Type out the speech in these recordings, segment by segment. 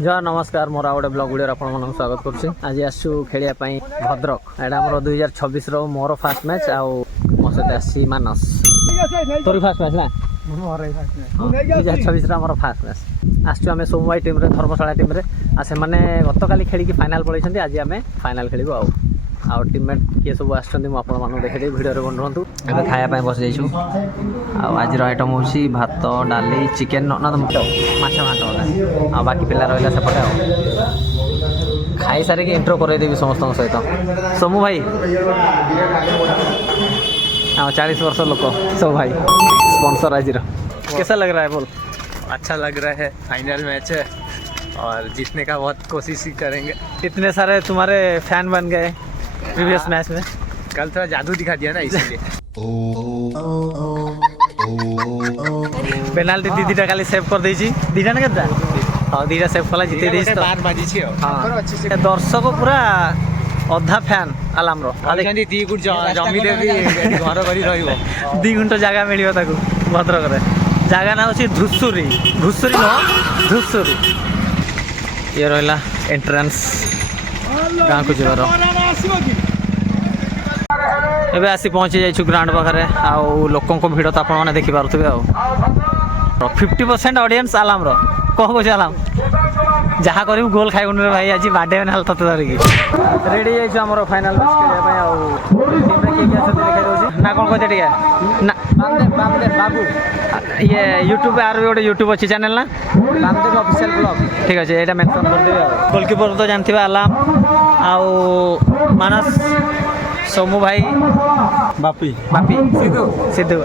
जय नमस्कार मोर गोटे ब्लॉग वीडियो आप स्वागत करुच्ची आज आसु खेलिया भद्रक एटा मोर 2026 रो मोर फास्ट मैच आउ मो सहित आसी मानस तोरी फास्ट मैच ना 2026 मोर फास्ट मैच आसु आम सोमवाई टीम रे धर्मशाला टीम रे से मैंने गत काली खेल फाइनाल पड़े आज आम फाइनाल खेलू आउ टीममेट किए सब आसमान देखी भिडियो बंधु ए खायापी बस जाइछु आज आइटम हूँ भात डाली चिकेन ना माछ भात आ बाकी पिला रहा सेपटे खाई सारिक इंट्रो करदेवी समस्त सहित सोमू भाई 40 वर्ष लोक सब भाई स्पॉन्सर आज कैसा लग रहा है बोल। अच्छा लग रहा है, फाइनल मैच है और जीतने का बहुत कोशिश ही करेंगे। इतने सारे तुम्हारे फैन बन गए प्रीवियस मैच में, कल थोड़ा जादू दिखा दिया ना इसलिए। पेनाल्टी दीदी खाली सेव कर देछि दीटा ना केता हां दीटा सेव कला जीते देछि तो बार बाजी छी हां दर्शक पूरा अधा फैन आलाम रो आले दी गुड जमी देबी घर करी रहइबो 2 घंटा जगह मिलियो ताकू भद्रक रे जगह ना होछि धुसुरी धुसुरी न धुसुरी ये रहला एंट्रेंस गाँव को जीवार एबे आसी पहुँची जाइछु ग्राउंड पाखरे आउ लोकों को भिड़ तो आपने देखि पारुथिबे आउ 50% ऑडियंस आलाम रो कह को आलाम जहाँ करू गोल खाइ रे भाई आज बाडे नाल तते धरिकी रेडी जाइछु हमरो फाइनल मैच खेले भाई आउ टीम रे के के असते देखाइ दोछि ना कोन कहते टिके ना बामदेव बाबू ये यूट्यूब पे आरो गोटे यूट्यूब अच्छी चैनल ना बामदेव ऑफिशियल ब्लॉग ठीक अच्छे ये मेंशन कर देबे गोलकीपर तो जानथिबे आलाम आउ मानस सोमू भाई बापी बापी सिद्धू सिद्धू आ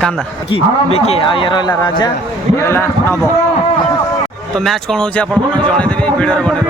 कांदा की बेके आ ये रहला राजा ये रहला नबो तो मैच कोन होची आपन मन जणे देबी वीडियो रे बने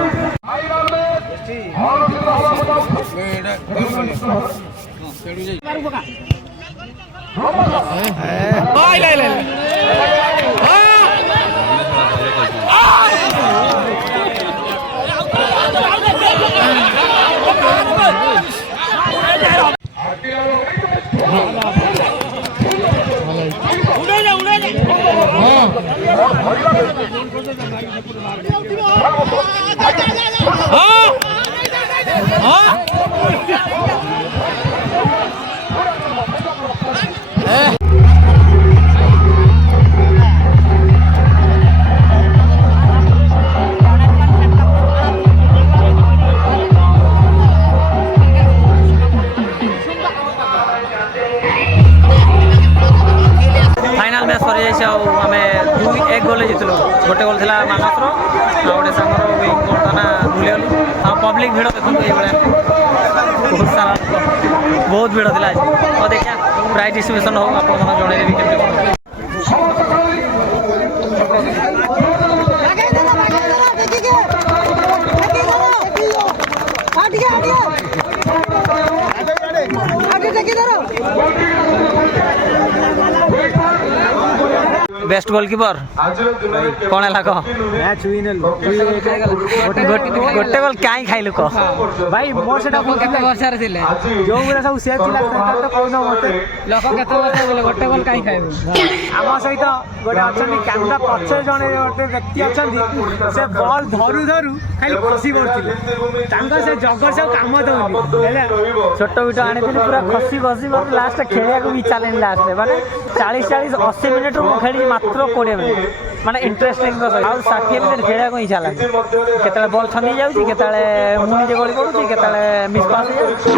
फाइनल मैच सरी जाइए आम 2-1 गोल जीतलु गोटे गोल था मानसर गोटे सांगर विंग करना भूलीगलु हाँ पब्लिक भिड़ देखो ये बहुत सारा बहुत भिड़ था आज और देखिए प्राइज डिस्ट्रीब्यूशन हो आप जनइबी केमती बेस्ट गोलकीपर कौन है कह मैच विन गोटे गोल कहीं खाइलु कह भाई मोर सेटा केते वर्षार थिले जो गुरा सब सेट थिला तो कोन मते लोक केते वर्ष बोले गोटे गोल कहीं खाइबो आम सहित गोटे अछनी कैमरा पछे जने गोटे व्यक्ति अछंती से बॉल धरु धरु खाली खसी पड़थिले तांका से जगर से काम दउनी हेले छोट बिट आने पूरा खसी खसी लास्ट खेलिया को इच्छा नहीं लास्ट माने 40-80 मिनिट रो खेली मात्र 20 मिनिट माने इंटरेस्टिंग तो 60 मिनिट खेलिया को इच्छा लागे केतले बॉल छनी जाउची केतले मुनी जे गोली पडुची केतले मिस पास जाउची